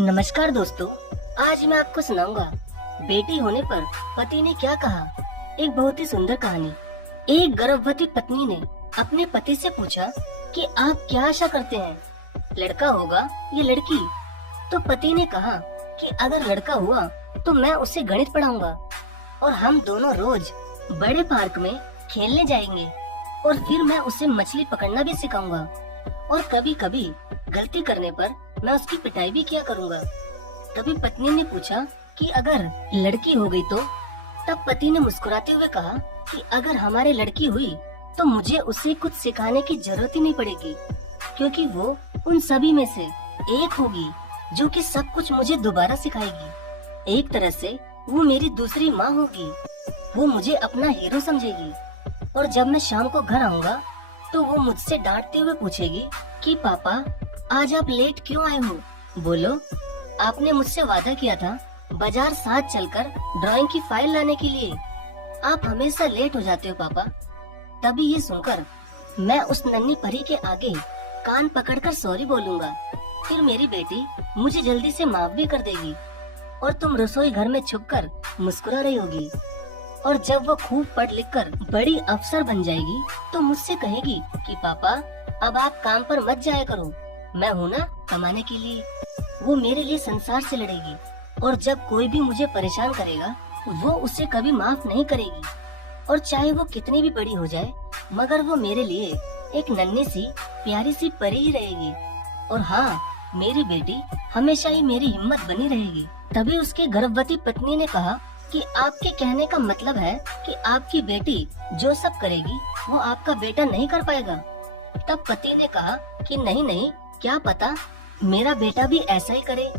नमस्कार दोस्तों, आज मैं आपको सुनाऊंगा बेटी होने पर पति ने क्या कहा। एक बहुत ही सुंदर कहानी। एक गर्भवती पत्नी ने अपने पति से पूछा कि आप क्या आशा करते हैं, लड़का होगा या लड़की। तो पति ने कहा कि अगर लड़का हुआ तो मैं उसे गणित पढ़ाऊंगा और हम दोनों रोज बड़े पार्क में खेलने जाएंगे और फिर मैं उसे मछली पकड़ना भी सिखाऊंगा और कभी कभी गलती करने पर मैं उसकी पिटाई भी किया करूंगा। तभी पत्नी ने पूछा कि अगर लड़की हो गई तो। तब पति ने मुस्कुराते हुए कहा कि अगर हमारे लड़की हुई तो मुझे उसे कुछ सिखाने की जरूरत ही नहीं पड़ेगी, क्योंकि वो उन सभी में से एक होगी जो कि सब कुछ मुझे दोबारा सिखाएगी। एक तरह से वो मेरी दूसरी माँ होगी। वो मुझे अपना हीरो समझेगी और जब मैं शाम को घर आऊंगा तो वो मुझसे डांटते हुए पूछेगी कि पापा आज आप लेट क्यों आए हो। बोलो, आपने मुझसे वादा किया था बाजार साथ चलकर ड्राइंग की फाइल लाने के लिए। आप हमेशा लेट हो जाते हो पापा। तभी ये सुनकर मैं उस नन्ही परी के आगे कान पकड़कर सॉरी बोलूंगा। फिर मेरी बेटी मुझे जल्दी से माफ भी कर देगी और तुम रसोई घर में छुपकर मुस्कुरा रही होगी। और जब वो खूब पढ़ लिख कर बड़ी अफसर बन जाएगी तो मुझसे कहेगी कि पापा अब आप काम पर मत जाया करो, मैं हूँ ना कमाने के लिए। वो मेरे लिए संसार से लड़ेगी और जब कोई भी मुझे परेशान करेगा वो उसे कभी माफ नहीं करेगी। और चाहे वो कितनी भी बड़ी हो जाए मगर वो मेरे लिए एक नन्ही सी प्यारी सी परी ही रहेगी। और हाँ, मेरी बेटी हमेशा ही मेरी हिम्मत बनी रहेगी। तभी उसके गर्भवती पत्नी ने कहा कि आपके कहने का मतलब है कि आपकी बेटी जो सब करेगी वो आपका बेटा नहीं कर पाएगा। तब पति ने कहा कि नहीं नहीं, क्या पता मेरा बेटा भी ऐसा ही करे,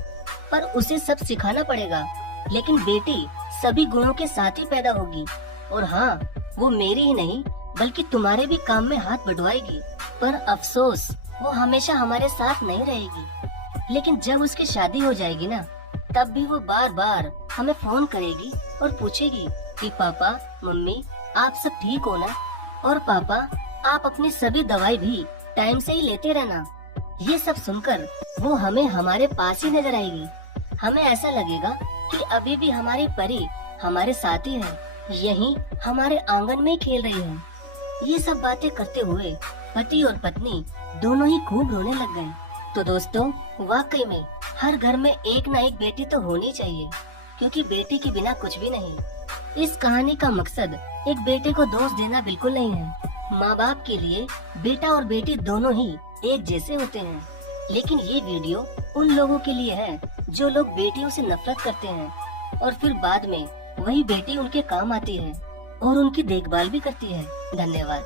पर उसे सब सिखाना पड़ेगा। लेकिन बेटी सभी गुणों के साथ ही पैदा होगी और हाँ, वो मेरी ही नहीं बल्कि तुम्हारे भी काम में हाथ बंटवाएगी। पर अफसोस वो हमेशा हमारे साथ नहीं रहेगी। लेकिन जब उसकी शादी हो जाएगी ना, तब भी वो बार बार हमें फोन करेगी और पूछेगी कि पापा मम्मी आप सब ठीक हो ना, और पापा आप अपनी सभी दवाई भी टाइम से ही लेते रहना। ये सब सुनकर वो हमें हमारे पास ही नजर आएगी। हमें ऐसा लगेगा कि अभी भी हमारी परी हमारे साथ ही है, यहीं हमारे आंगन में खेल रही है। ये सब बातें करते हुए पति और पत्नी दोनों ही खूब रोने लग गए। तो दोस्तों, वाकई में हर घर में एक ना एक बेटी तो होनी चाहिए, क्योंकि बेटी के बिना कुछ भी नहीं। इस कहानी का मकसद एक बेटे को दोष देना बिल्कुल नहीं है। माँ बाप के लिए बेटा और बेटी दोनों ही एक जैसे होते हैं। लेकिन ये वीडियो उन लोगों के लिए है जो लोग बेटियों से नफरत करते हैं और फिर बाद में वही बेटी उनके काम आती है और उनकी देखभाल भी करती है। धन्यवाद।